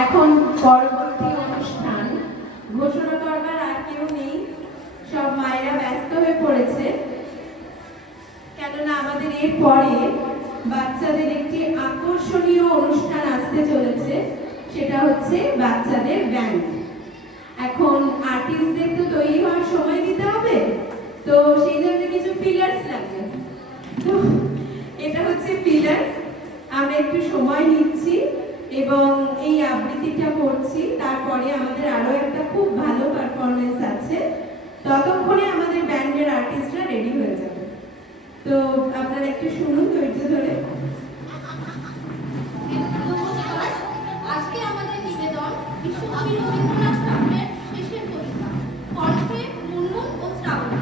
এখন পরবর্তী অনুষ্ঠান ঘোষণা করবার আর কেউ নেই, সব মায়েরা ব্যস্ত হয়ে পড়েছে। কেননা আমাদের এর পরে বাচ্চাদের একটি আকর্ষণীয় অনুষ্ঠান আসতে চলেছে, সেটা হচ্ছে বাচ্চাদের ব্যান্ড। এখন আর্টিস্টদের তো তৈরি হওয়ার সময় দিতে হবে, তো সেই জন্য কিছু ফিলার্স লাগবে। তো এটা হচ্ছে ফিলার্স। আমরা একটু সময় নিচ্ছি এবং এই আবৃত্তিটা করছি, তারপরে আমাদের আরো একটা খুব ভালো পারফরমেন্স আছে। ততক্ষণে আমাদের ব্যান্ডের আর্টিস্টরা রেডি হয়ে যাবে। তো আপনারা একটু শুনুন ধৈর্য ধরে। আজকে আমাদের নিবেদন বিশ্বকবি রবীন্দ্রনাথ ঠাকুরের শেষের কবিতা, কণ্ঠে মুনমুন ও শ্রাবণী।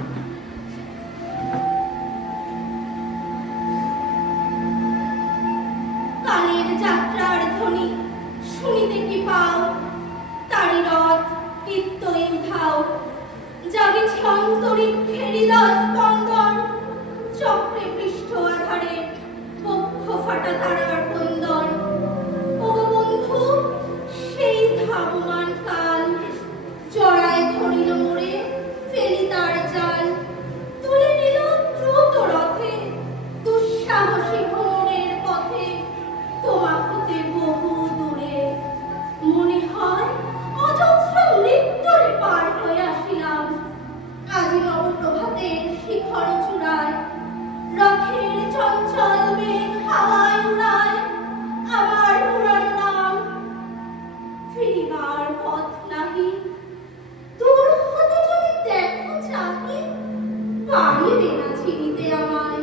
কালের যাত্রার ধ্বনি শুনিতে কি পাও, তারি রথ কীর্তই উধাও, জাগিছে অন্তরিক্ষে হৃদয় স্পন্দন, চক্রে পৃষ্ঠ আধারে বক্ষ ফাটা তারার ক্রন্দন। ওগো বন্ধু, সেই ধাবমান কাল, জড়ায় ধরিল মোরে ফেলি তার জাল, তুলে নিল দ্রুত রথে দুঃসাহসী ভ্রমণের পথে, তোমা হতে বহু দূরে। মনে হয় অজস্র মৃত্যুর পার হয়ে আসিলাম, আজি নবপ্রভাতের শিখর চূড়ায়, রথের চঞ্চল মেঘ হাওয়ায় উড়ায় আমার পুরানো নাম। ফিরিবার পথ নাহি, দূর হতে যদি দেখো চাহি, পারিবে না চিনিতে আমায়।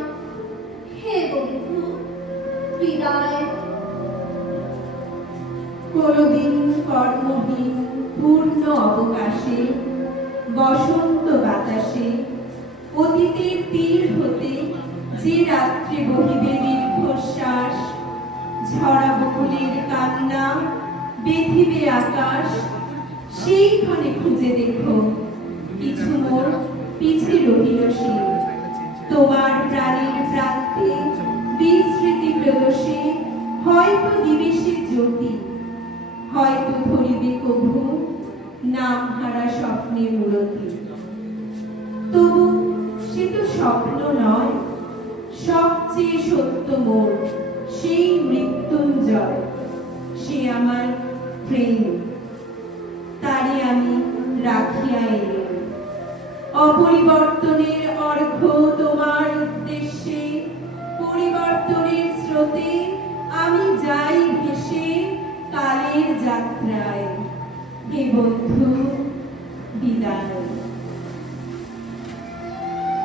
হে বন্ধু, বিদায়। কোনদিন কর্মহীন পূর্ণ অবকাশে, বসন্ত বাতাসে, অতীতের তীর হতে যে রাত্রে বহিবে দীর্ঘশ্বাস, ঝরা বকুলের কান্না বেঁধিবে আকাশ, সেইখানে খুঁজে দেখো কিছু মোর পিছে রহিল সে, তোমার প্রাণের প্রান্তে বিস্মৃতি প্রদোষে হয়তো দিবে সে জ্যোতি, হয়তো ধরিবে কভু নাম হারা স্বপ্নে মূরতি। তবু সে তো স্বপ্ন নয়, সবচেয়ে সত্য মোর সেই মৃত্যুঞ্জয়, সে আমার প্রেম, তারে আমি রাখিয়া এলাম। অপরিবর্তনের অর্ঘ্য তোমার উদ্দেশ্যে, পরিবর্তনের স্রোতে আমি যাই ভেসে কালের যাত্রায়। হে বন্ধু, বিদায়।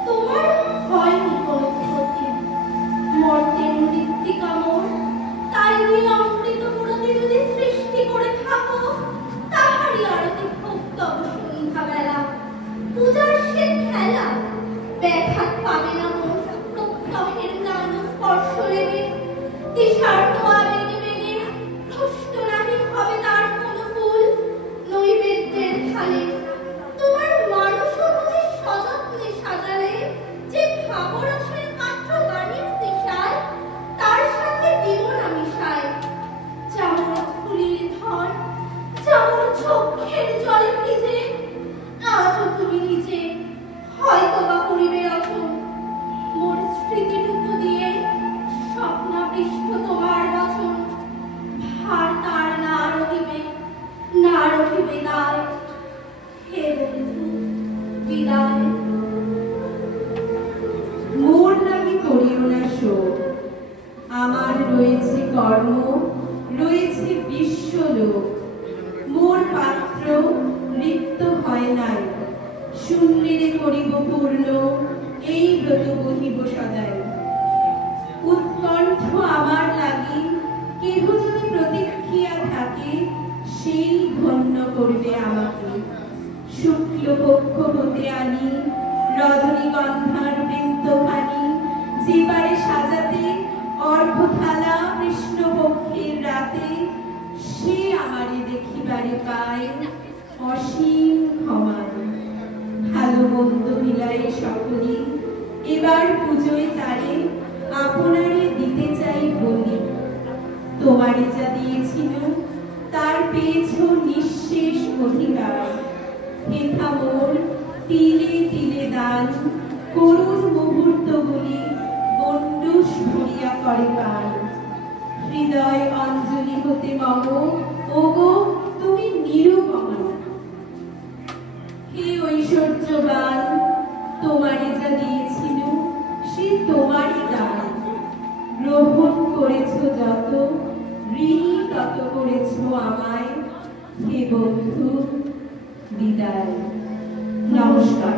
তোমার হয়নি কোনো ক্ষতি, মর্তের মৃত্তিকা মোর, তাই দিয়ে অমৃত মূরতি যদি সৃষ্টি করে থাকো, তাহারই আরতি হোক তব সন্ধ্যাবেলা। পূজার সে খেলা ব্যাঘাত পাবে না মোর প্রত্যহের ম্লান স্পর্শ লেগে, দিশার্ত আবেগে বেগে ভ্রষ্ট নাহি হবে তার কোনো ফুল নৈবেদ্যের থালে। তোমার মানুষ বুঝি সযত্নে সাজালে, যে ভাবরসের পাত্র বাণীর দিশায়, তার সাথে দিব না মিশায়। যেমন ফুলির ধন, যেমন চোখের জলে ভিজে, আজও তুমি নিজে হয়তো বা করিবে রচন। মোর স্মৃতিটুকু দিয়ে স্বপ্নাবিষ্ট তোমার বচন, ভার তার না রহিবে, না রহিবে দায়। হে বন্ধু, বিদায়। মোর নামে করিও না শোক, আমার রয়েছে কর্ম, রয়েছে বিশ্বলোক। মোর পাত্র রিক্ত হয় নাই, শূন্যেরে করিব পূর্ণ, এই ব্রত বহিব সদাই। উৎকণ্ঠ আমার লাগি কেহ যদি প্রতীক্ষিয়া থাকে, সেই ধন্য করবে আমাকে। শুক্লপক্ষ হতে আনি রজনীগন্ধার বৃন্দখানি, জীবারে সাজাতে অর্ঘ্যথালা কৃষ্ণপক্ষের রাতে, সে আমারে দেখিবারে পায় অসীম ক্ষমায়। ভালো মন্দ মিলায়ে সকলি এবার পুজোয় তারে আপনারে দিতে চাই বলি। তোমারে যা দিয়েছিল তার পেয়েছ নিঃশেষ অধিকার। হেথা মোর তিলে তিলে দান, করুণ মুহূর্তগুলি গণ্ডূষ ভরিয়া করে পান। হৃদয় অঞ্জলি হতে মম, ওগো তুমি নিরুপম। হে ঐশ্বর্যবান, তোমারে যা দিয়েছিল সে তোমারই দান। গ্রহণ করেছ যত, ঋণী তত করেছ আমায়। হে বন্ধু, বিদায়, নমস্কার।